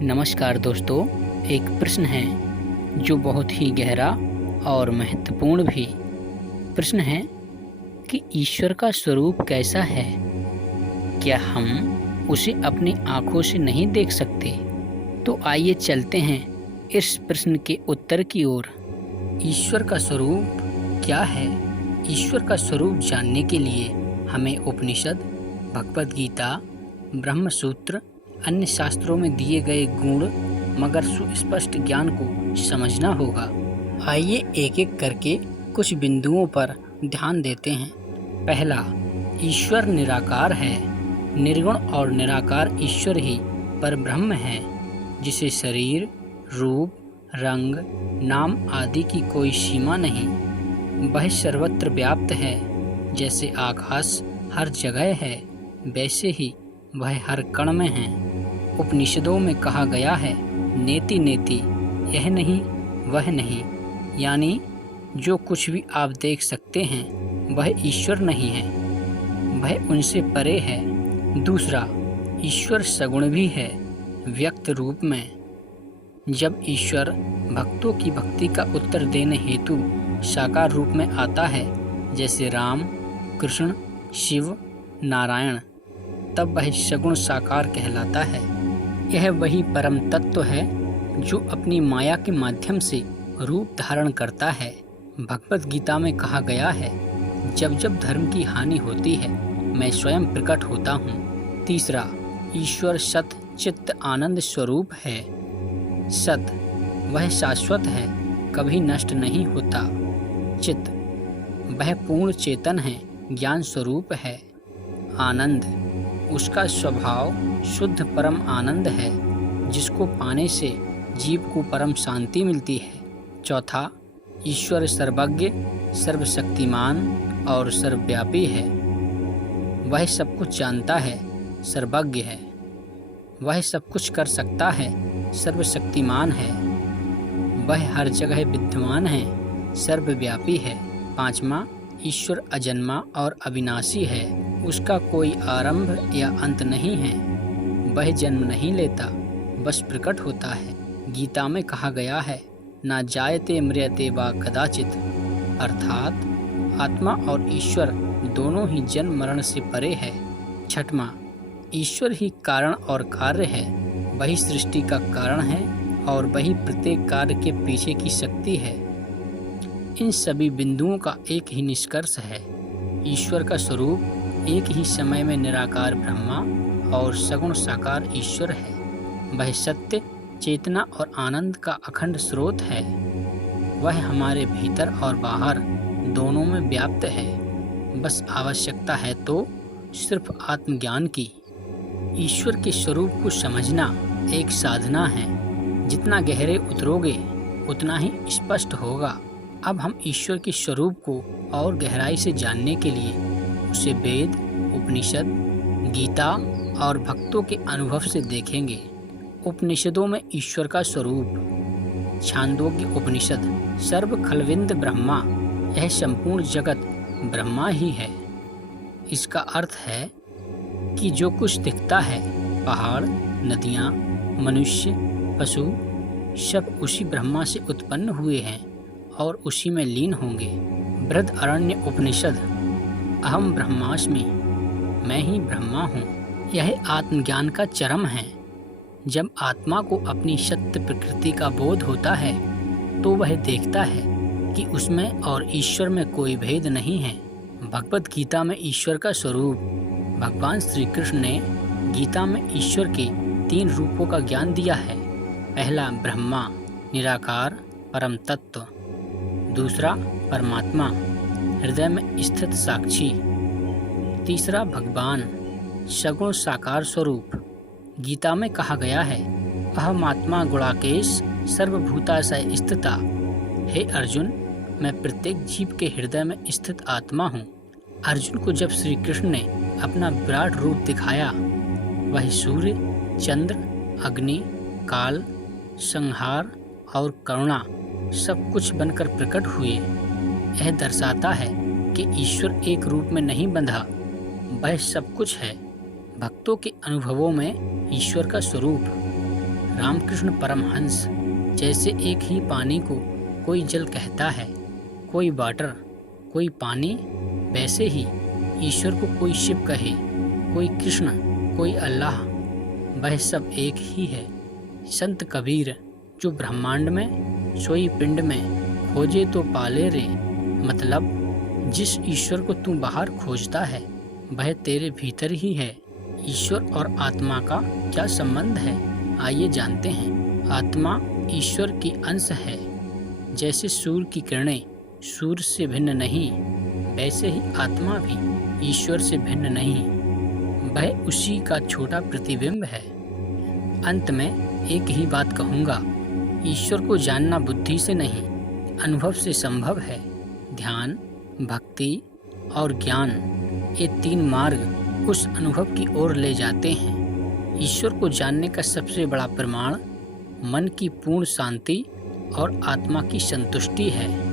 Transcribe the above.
नमस्कार दोस्तों। एक प्रश्न है जो बहुत ही गहरा और महत्वपूर्ण भी प्रश्न है कि ईश्वर का स्वरूप कैसा है। क्या हम उसे अपनी आँखों से नहीं देख सकते? तो आइए चलते हैं इस प्रश्न के उत्तर की ओर। ईश्वर का स्वरूप क्या है? ईश्वर का स्वरूप जानने के लिए हमें उपनिषद, भगवद गीता, ब्रह्म सूत्र, अन्य शास्त्रों में दिए गए गुण मगर सुस्पष्ट ज्ञान को समझना होगा। आइए एक एक करके कुछ बिंदुओं पर ध्यान देते हैं। पहला, ईश्वर निराकार है। निर्गुण और निराकार ईश्वर ही परब्रह्म है, जिसे शरीर, रूप, रंग, नाम आदि की कोई सीमा नहीं। वह सर्वत्र व्याप्त है। जैसे आकाश हर जगह है, वैसे ही वह हर कण में है। उपनिषदों में कहा गया है, नेति नेति, यह नहीं वह नहीं, यानी जो कुछ भी आप देख सकते हैं वह ईश्वर नहीं है, वह उनसे परे है। दूसरा, ईश्वर सगुण भी है, व्यक्त रूप में। जब ईश्वर भक्तों की भक्ति का उत्तर देने हेतु साकार रूप में आता है, जैसे राम, कृष्ण, शिव, नारायण, तब वह सगुण साकार कहलाता है। यह वही परम तत्व है जो अपनी माया के माध्यम से रूप धारण करता है। भगवद गीता में कहा गया है, जब जब धर्म की हानि होती है मैं स्वयं प्रकट होता हूँ। तीसरा, ईश्वर सत चित्त आनंद स्वरूप है। सत, वह शाश्वत है, कभी नष्ट नहीं होता। चित्त, वह पूर्ण चेतन है, ज्ञान स्वरूप है। आनंद, उसका स्वभाव शुद्ध परम आनंद है, जिसको पाने से जीव को परम शांति मिलती है। चौथा, ईश्वर सर्वज्ञ, सर्वशक्तिमान और सर्वव्यापी है। वह सब कुछ जानता है, सर्वज्ञ है। वह सब कुछ कर सकता है, सर्वशक्तिमान है। वह हर जगह विद्यमान है, सर्वव्यापी है। पांचवा, ईश्वर अजन्मा और अविनाशी है। उसका कोई आरंभ या अंत नहीं है। वह जन्म नहीं लेता, बस प्रकट होता है। गीता में कहा गया है, ना जायते म्रियते वा कदाचित, अर्थात आत्मा और ईश्वर दोनों ही जन्म मरण से परे है। छठवां, ईश्वर ही कारण और कार्य है। वही सृष्टि का कारण है और वही प्रत्येक कार्य के पीछे की शक्ति है। इन सभी बिंदुओं का एक ही निष्कर्ष है, ईश्वर का स्वरूप एक ही समय में निराकार ब्रह्मा और सगुण साकार ईश्वर है। वह सत्य, चेतना और आनंद का अखंड स्रोत है। वह हमारे भीतर और बाहर दोनों में व्याप्त है। बस आवश्यकता है तो सिर्फ आत्मज्ञान की। ईश्वर के स्वरूप को समझना एक साधना है। जितना गहरे उतरोगे उतना ही स्पष्ट होगा। अब हम ईश्वर के स्वरूप को और गहराई से जानने के लिए उसे वेद, उपनिषद, गीता और भक्तों के अनुभव से देखेंगे। उपनिषदों में ईश्वर का स्वरूप। छांदोग्य उपनिषद, सर्व खलविंद ब्रह्मा, यह संपूर्ण जगत ब्रह्मा ही है। इसका अर्थ है कि जो कुछ दिखता है, पहाड़, नदियाँ, मनुष्य, पशु, सब उसी ब्रह्मा से उत्पन्न हुए हैं और उसी में लीन होंगे। बृहदारण्यक उपनिषद, अहम ब्रह्मास्मि, मैं ही ब्रह्मा हूँ, यह आत्मज्ञान का चरम है। जब आत्मा को अपनी सत्य प्रकृति का बोध होता है तो वह देखता है कि उसमें और ईश्वर में कोई भेद नहीं है। भगवद गीता में ईश्वर का स्वरूप। भगवान श्री कृष्ण ने गीता में ईश्वर के 3 रूपों का ज्ञान दिया है। पहला, ब्रह्मा, निराकार परम तत्व। दूसरा, परमात्मा, हृदय में स्थित साक्षी। तीसरा, भगवान, सगुण साकार स्वरूप। गीता में कहा गया है, अहमात्मा गुणाकेश सर्वभूताशय स्थिता। हे अर्जुन, मैं प्रत्येक जीव के हृदय में स्थित आत्मा हूँ। अर्जुन को जब श्री कृष्ण ने अपना विराट रूप दिखाया, वह सूर्य, चंद्र, अग्नि, काल, संहार और करुणा सब कुछ बनकर प्रकट हुए। यह दर्शाता है कि ईश्वर एक रूप में नहीं बंधा, वह सब कुछ है। भक्तों के अनुभवों में ईश्वर का स्वरूप। रामकृष्ण परमहंस जैसे एक ही पानी को कोई जल कहता है, कोई वाटर, कोई पानी, वैसे ही ईश्वर को कोई शिव कहे, कोई कृष्ण, कोई अल्लाह, वह सब एक ही है। संत कबीर जो ब्रह्मांड में सोई पिंड में खोजे तो पाले रे, मतलब जिस ईश्वर को तू बाहर खोजता है वह तेरे भीतर ही है। ईश्वर और आत्मा का क्या संबंध है, आइए जानते हैं। आत्मा ईश्वर की अंश है। जैसे सूर्य की किरणें सूर्य से भिन्न नहीं, वैसे ही आत्मा भी ईश्वर से भिन्न नहीं, वह उसी का छोटा प्रतिबिंब है। अंत में एक ही बात कहूँगा, ईश्वर को जानना बुद्धि से नहीं, अनुभव से संभव है। ध्यान, भक्ति और ज्ञान, ये तीन मार्ग उस अनुभव की ओर ले जाते हैं। ईश्वर को जानने का सबसे बड़ा प्रमाण मन की पूर्ण शांति और आत्मा की संतुष्टि है।